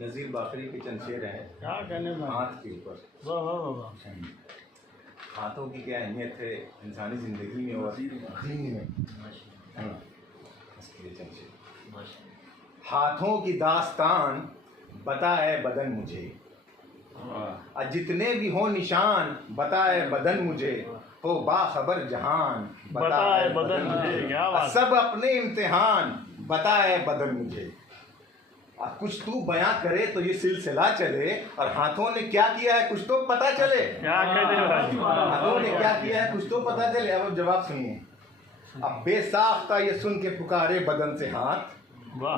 نذیر باقری کے چند شعر ہیں کیا کہنے میں ہاتھ کے اوپر. ہاتھوں کی کیا اہمیت ہے انسانی زندگی میں اور دین میں. اس کے لیے چند شعر. ہاتھوں کی داستان بتائے بدن مجھے، جتنے بھی ہوں نشان بتائے بدن مجھے، ہو باخبر جہان بتائے بدن مجھے. کیا بات. سب اپنے امتحان بتائے بدن مجھے. کچھ تو بیاں کرے تو یہ سلسلہ چلے، اور ہاتھوں نے کیا کیا ہے کچھ تو پتہ چلے. کیا کہتے ہیں ہاتھوں نے کیا کیا ہے کچھ تو پتہ چلے. اب جواب سنیے. اب بے ساختہ یہ سن کے پکارے بدن سے ہاتھ،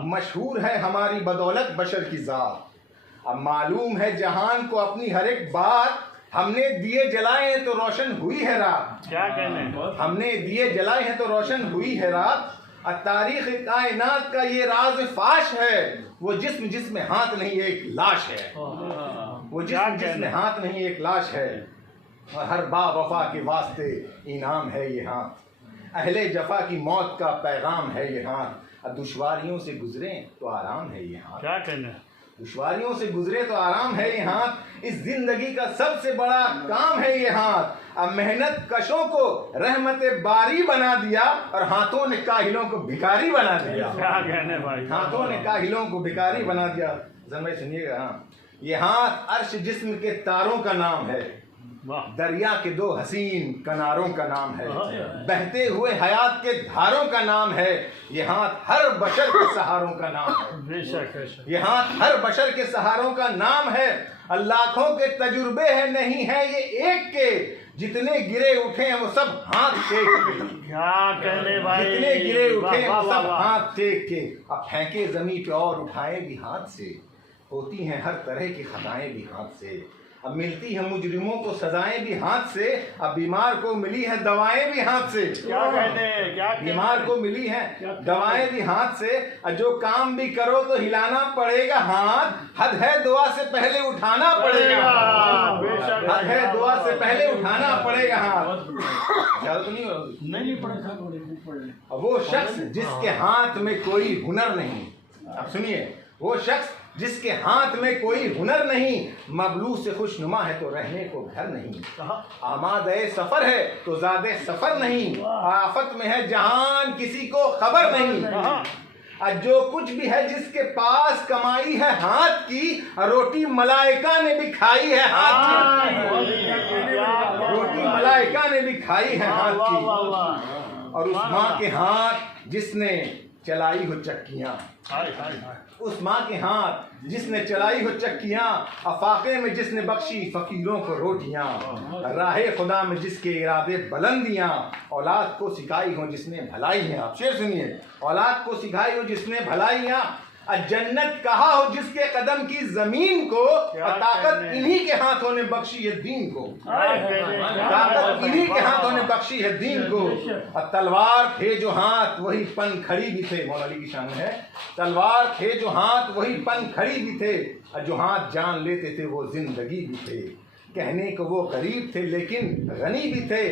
مشہور ہے ہماری بدولت بشر کی ذات. اب معلوم ہے جہان کو اپنی ہر ایک بات، ہم نے دیے جلائے ہیں تو روشن ہوئی ہے رات. کیا کہنے. ہم نے دیے جلائے ہیں تو روشن ہوئی ہے رات. تاریخ کائنات کا یہ راز فاش ہے، وہ جسم جس میں ہاتھ نہیں ایک لاش ہے. وہ جسم جس میں ہاتھ نہیں ایک لاش ہے. ہر با وفا کے واسطے انعام ہے یہ ہاتھ. اہل جفا کی موت کا پیغام ہے یہ ہاتھ. دشواریوں سے گزریں تو آرام ہے یہ ہاتھ. کیا کہنے. دشواریوں سے گزرے تو آرام ہے یہ ہاتھ. اس زندگی کا سب سے بڑا کام ہے یہ ہاتھ. اب محنت کشوں کو رحمت باری بنا دیا، اور ہاتھوں نے کاہلوں کو بھکاری بنا دیا. کیا کہنے بھائی. ہاتھوں نے کاہلوں کو بھکاری بنا دیا. ذرا سنیے گا. یہ ہاتھ عرش جسم کے تاروں کا نام ہے، دریا کے دو حسین کناروں کا نام ہے، بہتے ہوئے حیات کے دھاروں کا نام ہے. یہ ہاتھ ہر بشر کے سہاروں کا نام ہے. بے شک. یہ ہاتھ ہر بشر کے سہاروں کا نام ہے. لاکھوں کے تجربے ہیں نہیں ہے یہ ایک کے، جتنے گرے اٹھے ہیں وہ سب ہاتھ ٹیک کے. کیا کہنے بھائی. جتنے گرے اٹھے ہیں وہ سب ہاتھ ٹیک کے. اب پھینکے زمین پہ اور اٹھائے بھی ہاتھ سے، ہوتی ہیں ہر طرح کی خطائیں بھی ہاتھ سے. اب ملتی ہیں مجرموں کو سزائیں بھی ہاتھ سے، اب بیمار کو ملی ہیں دوائیں بھی ہاتھ سے. کیا کہنے. کیا بیمار کو ملی ہیں دوائیں بھی ہاتھ سے. جو کام بھی کرو تو ہلانا پڑے گا ہاتھ، حد ہے دعا سے پہلے اٹھانا پڑے گا. حد ہے دعا سے پہلے اٹھانا پڑے گا ہاتھ. نہیں پڑے. وہ شخص جس کے ہاتھ میں کوئی ہنر نہیں. اب سنیے. وہ شخص جس کے ہاتھ میں کوئی ہنر نہیں، مبلوغ سے خوش نما ہے تو رہنے کو گھر نہیں. آمادہ سفر ہے تو زیادہ سفر نہیں، آفت میں ہے جہان کسی کو خبر نہیں. جو کچھ بھی ہے جس کے پاس کمائی ہے ہاتھ کی، روٹی ملائکہ نے بھی کھائی ہے ہاتھ کی. روٹی ملائکہ نے بھی کھائی ہے ہاتھ کی. اور اس ماں کے ہاتھ جس نے چلائی ہو چکیاں، اس ماں کے ہاتھ جس نے چلائی ہو چکیاں، افاقے میں جس نے بخشی فقیروں کو روٹیاں، راہ خدا میں جس کے ارادے بلندیاں، اولاد کو سکھائی ہو جس نے بھلائیاں. آپ شعر سنیے. اولاد کو سکھائی ہو جس نے بھلائیاں، جنت کہا ہو جس کے قدم کی زمین کو، طاقت انہی کے ہاتھوں نے بخشی ہے دین کو. طاقت انہی کے ہاتھوں نے بخشی ہے دین کو. تلوار تھے جو ہاتھ وہی پن کھڑی بھی تھے. مولا علی کی شان ہے. تلوار تھے جو ہاتھ وہی پن کھڑی بھی تھے، جو ہاتھ جان لیتے تھے وہ زندگی بھی تھے. کہنے کو وہ غریب تھے لیکن غنی بھی تھے،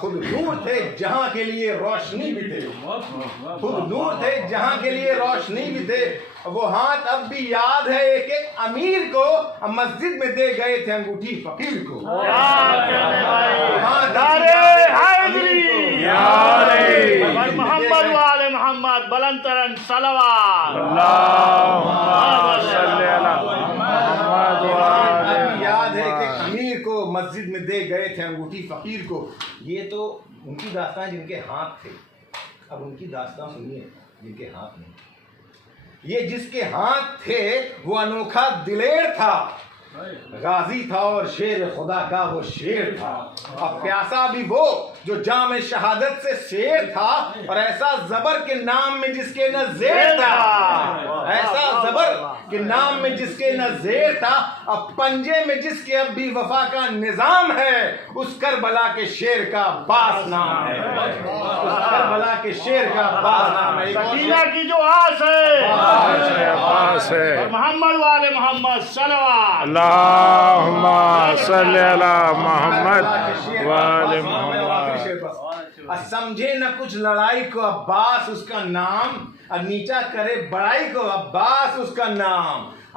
خود نور تھے جہاں کے لیے روشنی بھی تھے. خود نور تھے جہاں کے لیے روشنی بھی تھے. وہ ہاتھ اب بھی یاد ہے ایک ایک امیر کو، مسجد میں دے گئے تھے انگوٹھی فقیر کو. محمد والے محمد بلند ترین صلوات. یاد ہے کہ امیر کو مسجد میں دے گئے تھے انگوٹھی فقیر کو. یہ تو ان کی داستان جن کے ہاتھ تھے. اب ان کی داستان سنیے جن کے ہاتھ نہیں. یہ جس کے ہاتھ تھے وہ انوکھا دلیر تھا، غازی تھا اور شیر خدا کا وہ شیر تھا. اب پیاسا بھی وہ جو جام شہادت سے شیر تھا، اور ایسا زبر کے نام میں جس کے نہ زیر تھا. ایسا زبر کے نام میں جس کے نہ زیر تھا. اب پنجے میں جس کے اب بھی وفا کا نظام ہے، اس کربلا کے شیر کا عباس نام ہے. اس کربلا کے شیر کا عباس نام ہے. سکینہ کی جو آس ہے، محمد والے محمد صلوات. اللہم صلی علی محمد والے محمد. سمجھے نہ کچھ لڑائی کو عباس اس کا نام، نیچا کرے بڑائی کو عباس اس کا نام.